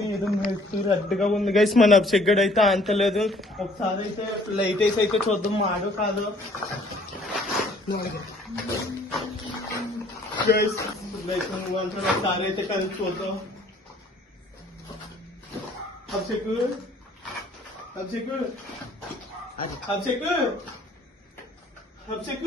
అయితే ఏదో రెడ్గా ఉంది గైస్. మన అభిషేక్ అయితే అంతలేదు. ఒకసారి అయితే లైట్ వేసి అయితే చూద్దాం మాడు కాదు గైస్. ఒకసారి అయితే కలిసి చూద్దాం. Abhishek Abhishek Abhishek Abhishek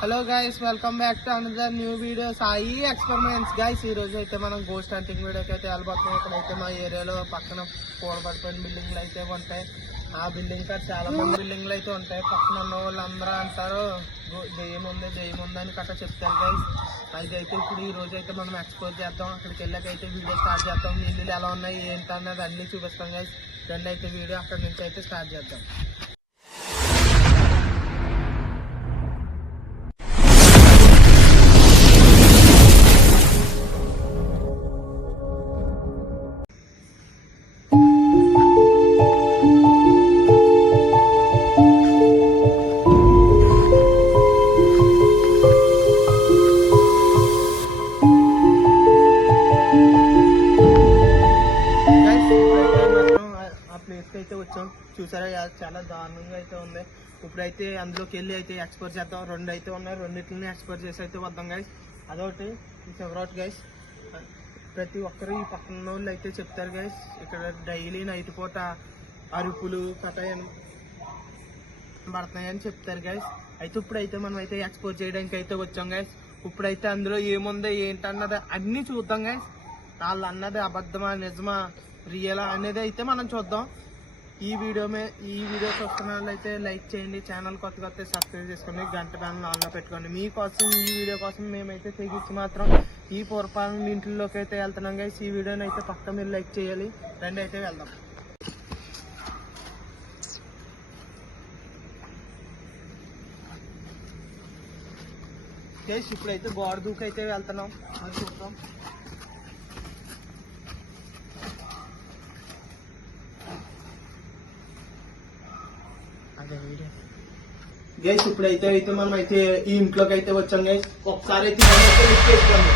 hello guys, welcome back to another new video Sai experiments guys. ఈ రోజు అయితే మనం గోస్ట్ హంటింగ్ వీడియోకి అయితే వెళ్ళిపోతున్నాం. ఇక్కడైతే మా ఏరియాలో పక్కన కూడబడిపోయిన బిల్డింగ్లు అయితే ఉంటాయి. ఆ బిల్డింగ్ కాడ చాలా మంది బిల్డింగ్లు అయితే ఉంటాయి. పక్కన ఉన్న వాళ్ళు అందరూ అంటారు దెయ్యం ఉంది అని కట్ట చెప్తారు గైస్. అయితే ఇప్పుడు ఈ రోజు అయితే మనం ఎక్స్ప్లోర్ చేద్దాం. అక్కడికి వెళ్ళాకైతే వీడియో స్టార్ట్ చేద్దాం. నీళ్ళు ఎలా ఉన్నాయి ఏంటి అన్నది అన్నీ చూపిస్తాం గైస్. రెండు అయితే వీడియో అక్కడి నుంచి అయితే స్టార్ట్ చేద్దాం. అయితే వచ్చాం చూసారా, చాలా దారుణంగా అయితే ఉంది. ఇప్పుడైతే అందులోకి వెళ్ళి అయితే ఎక్స్ప్లోర్ చేద్దాం. రెండు అయితే ఉన్నాయి, రెండింటిని ఎక్స్ప్లోర్ చేసి అయితే వద్దాం గైస్. అదొకటి ఫేవరెట్ గైస్. ప్రతి ఒక్కరు ఈ పక్కన వాళ్ళు అయితే చెప్తారు గైస్, ఇక్కడ డైలీ నైట్ పూట అరుపులు కథ పడుతున్నాయని చెప్తారు గైస్. అయితే ఇప్పుడైతే మనం అయితే ఎక్స్ప్లోర్ చేయడానికి అయితే వచ్చాం గైస్. ఇప్పుడైతే అందులో ఏముందో ఏంటన్నది అన్నీ చూద్దాం గైస్. వాళ్ళు అన్నది అబద్ధమా నిజమా రియలా అనేది అయితే మనం చూద్దాం. ఈ వీడియో చూస్తున్న వాళ్ళు అయితే లైక్ చేయండి, ఛానల్ కొత్తగా సబ్స్క్రైబ్ చేసుకోండి, గంట బ్యాన్ ఆన్లో పెట్టుకోండి. మీకోసం ఈ వీడియో కోసం మేమైతే తెగించి మాత్రం ఈ పొరపాటు ఇంట్లోకి అయితే వెళ్తున్నాం గైస్. ఈ వీడియోని అయితే పక్క మీరు లైక్ చేయాలి. రెండు అయితే వెళ్దాం గైస్. ఇప్పుడైతే గోడ దూకి అయితే వెళ్తున్నాం, అది చూద్దాం. గైస్ ఇప్పుడైతే మనం అయితే ఈ ఇంట్లోకి అయితే వచ్చాం గైస్. ఒకసారి అయితే లిఫ్ట్ చేసుకోండి.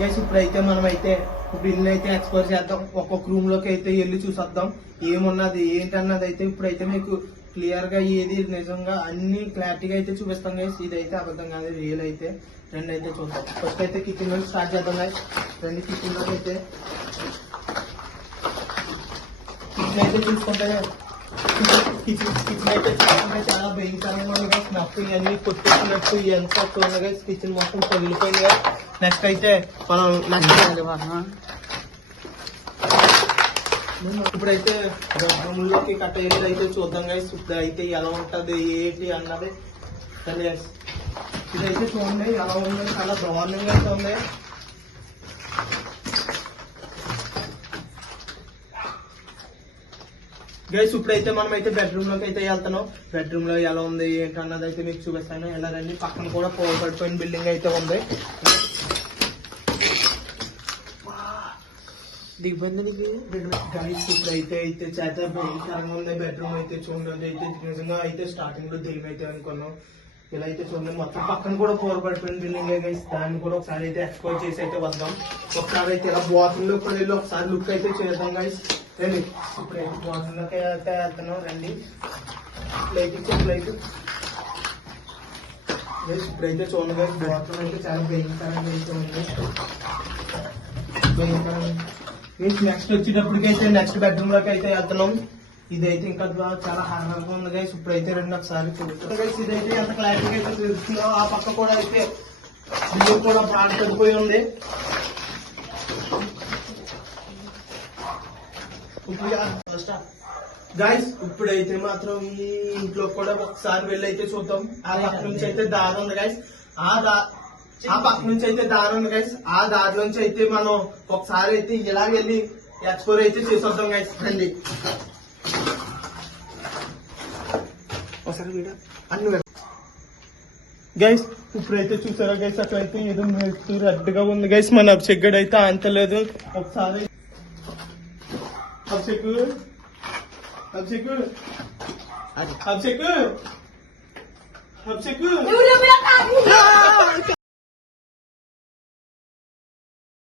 గైస్ ఇప్పుడైతే మనం అయితే ఇల్లు అయితే ఎక్స్ప్లోర్ చేద్దాం. ఒక్కొక్క రూమ్ లోకి అయితే వెళ్ళి చూసొద్దాం ఏమున్నది ఏంటన్నది అయితే ఇప్పుడైతే మీకు క్లియర్ గా ఏది నిజంగా అన్ని క్లారిటీగా అయితే చూపిస్తాం గైస్. ఇదైతే అబద్ధం కాదు, రియల్ అయితే. రెండు అయితే చూద్దాం. ఫస్ట్ అయితే కిచెన్ నుంచి స్టార్ట్ చేద్దాం గైస్. రెండు కిచెన్ లోకి అయితే చూసుకుంటే కిచెన్ అయితే చూసుకుంటే చాలా భయంకరంగా ఉంది గైస్. నప్పు ఇవన్నీ కొట్టేసినట్టు ఎంత ఉంది గైస్. కిచెన్ మొత్తం పగిలిపోయింది గైస్. నెక్స్ట్ అయితే మనం ఇప్పుడైతే రూమ్లోకి కట్ట వెళ్ళి అయితే చూద్దాం గైస్. ఇప్పుడు అయితే ఎలా ఉంటది ఏంటి అన్నది గైస్. ఇదైతే చూడండి ఎలా ఉంది, చాలా దారుణంగా అయితే ఉంది. గైస్ ఇప్పుడైతే మనం అయితే బెడ్రూమ్ లోకి అయితే వెళ్తున్నాం. బెడ్రూమ్ లో ఎలా ఉంది ఏంటి అన్నది అయితే మీకు చూపిస్తాను. ఎలా రండి. పక్కన కూడా పడిపోయిన బిల్డింగ్ అయితే ఉంది. గైస్ ఇప్పుడైతే చాలా భయంకరంగా ఉంది బెడ్రూమ్ అయితే. చూడండి అయితే నిజంగా అయితే స్టార్టింగ్ లో దెయ్యం అయితే అనుకున్నాం. ఇలా అయితే చూడండి మొత్తం పక్కన కూడా పడిపోయిన బిల్డింగ్ గైస్. దాన్ని కూడా ఒకసారి అయితే ఎక్స్ప్లోర్ చేసి అయితే వద్దాం. ఒకసారి అయితే ఇలా బాత్రూమ్ లో కూడా వెళ్ళి ఒకసారి లుక్ అయితే చేద్దాం గైస్. రండి ఇప్పుడైతే బాత్రూమ్ లోకి అయితే వెళ్తున్నాం. రండి లైట్ ఇచ్చే లైట్ గైస్. ఇప్పుడైతే చూడండి గైస్ బాత్రూమ్ అయితే చాలా భయంకరంగా అయితే ఉంది. నెక్స్ట్ వచ్చేటప్పటికైతే నెక్స్ట్ బెడ్రూమ్ లోకి అయితే వెళ్తున్నాం. ఇదైతే ఇంకా చాలా హార్డ్గా ఉంది గైస్. ఇప్పుడైతే రెండు ఒకసారి చూపిస్తాం గైస్. ఇదైతే ఎంత క్లారిటీగా అయితే తెలుస్తుందో. ఆ పక్క కూడా అయితే బిల్డింగ్ కూడా బాగా పడిపోయి ఉంది. గైస్ ఇప్పుడైతే మాత్రం ఈ ఇంట్లో కూడా ఒకసారి వెళ్ళి అయితే చూద్దాం. ఆ పక్క నుంచి అయితే దారి ఉంది గైస్. ఆ పక్క నుంచి అయితే దారి ఉంది గైస్. ఆ దారి నుంచి అయితే మనం ఒకసారి అయితే ఇలా వెళ్ళి ఎక్స్ప్లోర్ అయితే చేసొద్దాం గైస్. రండి ఒకసారి వీడియో అన్ని గైస్ ఇప్పుడైతే చూసారా గైస్ అక్కడైతే ఏదో మెరుస్తూ రెడ్గా ఉంది గైస్. మన అభిషేక్ గడ్ అయితే ఆంతలేదు. ఒకసారి అభిషేక్ అభిషేక్ అభిషేక్ అభిషేక్